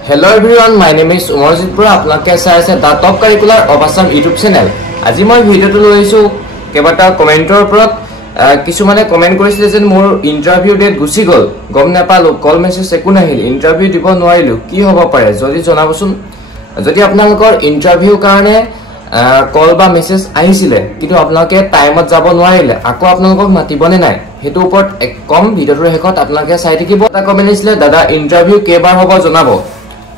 Hello everyone, my name is Umarjit Pura. আপোনালোকে চাই আছে the top curricular of Assam YouTube channel. আজি মই ভিডিওটো লৈছো কেবাটা কমেন্টৰ ওপৰত। কিছুমানে কমেন্ট কৰিছিল যে মোৰ ইন্টাৰভিউ ডেট গুছি গল, গম নাপালো, কল মেছেজ একো নাহিল, ইন্টাৰভিউ দিব নোৱাৰিলো, কি হ'ব পাৰে যদি জনাবচোন। যদি আপোনালোকৰ ইন্টাৰভিউ কাৰণে কল বা মেছেজ আহিছিলে কিন্তু আপোনালোকে টাইমত যাব নোৱাৰিলে, আকৌ আপোনালোকক মাতিবনে নাই হেতু ওপৰত এক কম ভিডিওটোৰ শেষত আপোনালোকে চাই থাকিব। এটা কমেন্ট দিছিলে দাদা ইন্টাৰভিউ কেবাৰ হ'ব জনাব।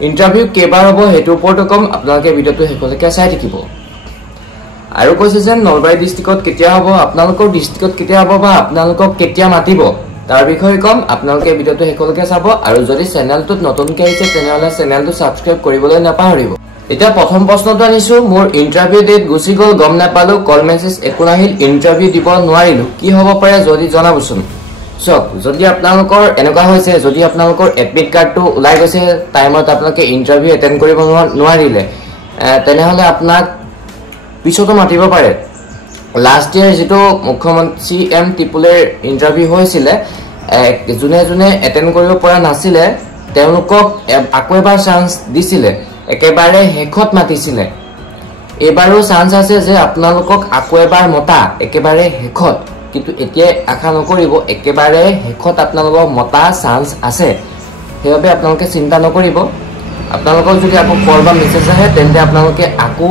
ইন্টাৰভিউ কেবাৰ হ'ব হেতু ওপৰত কম, আপোনালোকে ভিডিওটো শেষলৈকে চাই থাকিব। আৰু কৈছে যে নলবাৰী ডিস্ট্ৰিক্টত কেতিয়া হ'ব, আপোনালোকৰ ডিস্ট্ৰিক্টত কেতিয়া হ'ব বা আপোনালোকক কেতিয়া মাতিব তাৰ বিষয়ে কম, আপোনালোকে ভিডিওটো শেষলৈকে চাব। আৰু যদি চেনেলটোত নতুনকৈ আহিছে তেনেহলে চেনেলটো সাবস্ক্ৰাইব কৰিবলৈ নাপাহৰিব। এতিয়া প্ৰথম প্ৰশ্নটো আনিছো, মোৰ ইন্টাৰভিউ ডেট গুছি গল, গম নাপালো, কল মেছেজ একো নাহিল, ইন্টাৰভিউ দিব নোৱাৰিলো, কি হ'ব পাৰে যদি জনাবচোন। সব যদি আপোনালোকৰ এনেকুৱা হৈছে, যদি আপোনালোকৰ এডমিট কাৰ্ডটো ওলাই গৈছে টাইমত আপোনালোকে ইন্টাৰভিউ এটেন্ড কৰিব নোৱাৰিলে, তেনেহলে আপোনাক পিছতো মাতিব পাৰে। লাষ্ট ইয়াৰ যেটো মুখ্যমন্ত্ৰী এম টিপুলেৰ ইন্টাৰভিউ হৈছিলে, যোনে যোনে এটেন্ড কৰিব পৰা নাছিলে তেওঁলোকক আকৌ এবাৰ চান্স দিছিলে, একেবাৰে শেষত মাতিছিলে। এবাৰো চান্স আছে যে আপোনালোকক আকৌ এবাৰ মতা একেবাৰে শেষত, কিন্তু এতিয়া আশা নকৰিব, একেবাৰে শেষত আপোনালোকক মতা চান্স আছে, সেইবাবে আপোনালোকে চিন্তা নকৰিব। আপোনালোকক যদি আকৌ কল বা মেছেজ আহে তেন্তে আপোনালোকে আকৌ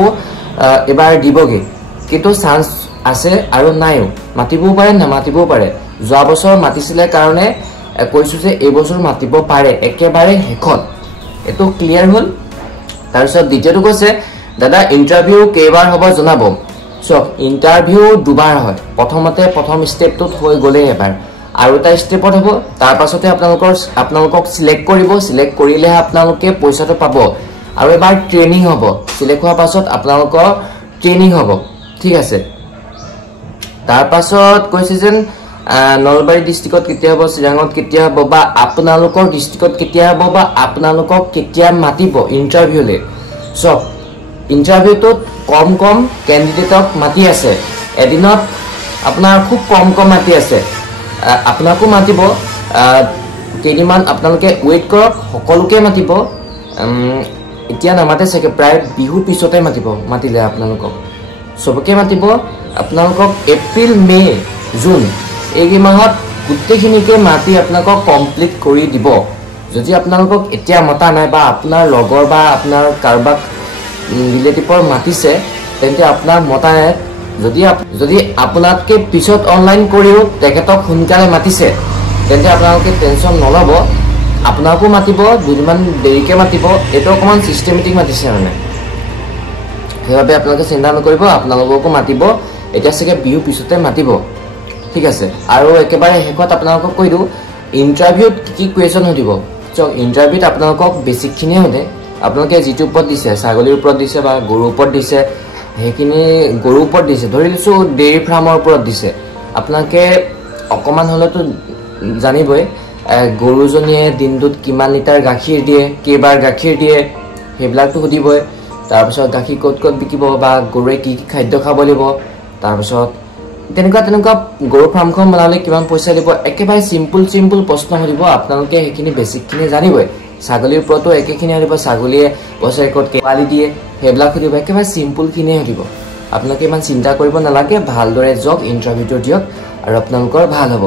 এবাৰ দিবগে, কিন্তু চান্স আছে আৰু নাইও, মাতিবও পাৰে নামাতিবও পাৰে। যোৱা বছৰ মাতিছিলে কাৰণে কৈছো যে এই বছৰ মাতিব পাৰে একেবাৰে শেষত, এটো ক্লিয়াৰ হ'ল। তাৰপিছত দ্বিতীয়টো কৈছে দাদা ইন্টাৰভিউ কেইবাৰ হ'ব জনাব। সব ইন্টাৰভিউ দুবাৰ হয়, প্ৰথমতে প্ৰথম ষ্টেপটোত হৈ গ'লে এবাৰ, আৰু এটা ষ্টেপত হ'ব, তাৰ পাছতে আপোনালোকক সিলেক্ট কৰিব, সিলেক্ট কৰিলেহে আপোনালোকে পইচাটো পাব। আৰু এবাৰ ট্ৰেইনিং হ'ব, সিলেক্ট হোৱাৰ পাছত আপোনালোকৰ ট্ৰেইনিং হ'ব, ঠিক আছে। তাৰ পাছত কৈছে যেন নলবাৰী ডিস্ট্ৰিক্টত কেতিয়া হ'ব, চিৰাঙত কেতিয়া হ'ব, বা আপোনালোকৰ ডিস্ট্ৰিক্টত কেতিয়া হ'ব, বা আপোনালোকক কেতিয়া মাতিব ইন্টাৰভিউলে। সব ইন্টাৰভিউটোত কম কম কেণ্ডিডেটক মাতি আছে, এদিনত আপোনাৰ খুব কম মাতি আছে, আপোনাকো মাতিব। কেইদিনমান আপোনালোকে ৱেইট কৰক, সকলোকে মাতিব। এতিয়া নামাতে চাগে, প্ৰায় বিহুৰ পিছতে মাতিলে আপোনালোকক সবকে মাতিব। আপোনালোকক এপ্ৰিল মে জুন এই মাহত গোটেইখিনিকে মাতি আপোনালোকক কমপ্লিট কৰি দিব। যদি আপোনালোকক এতিয়া মতা নাই বা আপোনাৰ লগৰ বা আপোনাৰ কাৰোবাক ৰিলেটিভৰ মাতিছে তেন্তে আপোনাক মতা নাই, যদি আপোনাতকে পিছত অনলাইন কৰিও তেখেতক সোনকালে মাতিছে তেন্তে আপোনালোকে টেনশ্যন নল'ব, আপোনাকো মাতিব, দুদিনমান দেৰিকে মাতিব, এইটো অকণমান চিষ্টেমেটিক মাতিছে মানে, সেইবাবে আপোনালোকে চিন্তা নকৰিব, আপোনালোককো মাতিব। এতিয়া চাগে বিহু পিছতে মাতিব, ঠিক আছে। আৰু একেবাৰে শেষত আপোনালোকক কৈ দিওঁ ইন্টাৰভিউত কি কুৱেশ্যন সুধিব। ইন্টাৰভিউত আপোনালোকক বেছিকখিনিয়ে সোধে, আপোনালোকে যিটোৰ ওপৰত দিছে, ছাগলীৰ ওপৰত দিছে বা গৰুৰ ওপৰত দিছে, সেইখিনি গৰুৰ ওপৰত দিছে, ধৰি লৈছোঁ ডেইৰী ফাৰ্মৰ ওপৰত দিছে, আপোনালোকে অকণমান হ'লেতো জানিবই গৰুজনীয়ে দিনটোত কিমান লিটাৰ গাখীৰ দিয়ে, কেইবাৰ গাখীৰ দিয়ে, সেইবিলাকতো সুধিবই। তাৰপিছত গাখীৰ ক'ত ক'ত বিকিব বা গৰুৱে কি কি খাদ্য খাব লাগিব, তাৰপিছত তেনেকুৱা গৰু ফাৰ্মখন বনালে কিমান পইচা দিব, একেবাৰে চিম্পুল প্ৰশ্ন সুধিব। আপোনালোকে সেইখিনি বেছিকখিনি জানিবই। ছাগলীৰ ওপৰতো একেখিনি সুধিব, ছাগলীয়ে বছৰেকত পোৱালি দিয়ে, সেইবিলাক সুধিব, একেবাৰে চিম্পুলখিনিয়ে সুধিব। আপোনালোকে ইমান চিন্তা কৰিব নালাগে, ভালদৰে যাওক, ইণ্টাৰভিউটো দিয়ক আৰু আপোনালোকৰ ভাল হ'ব।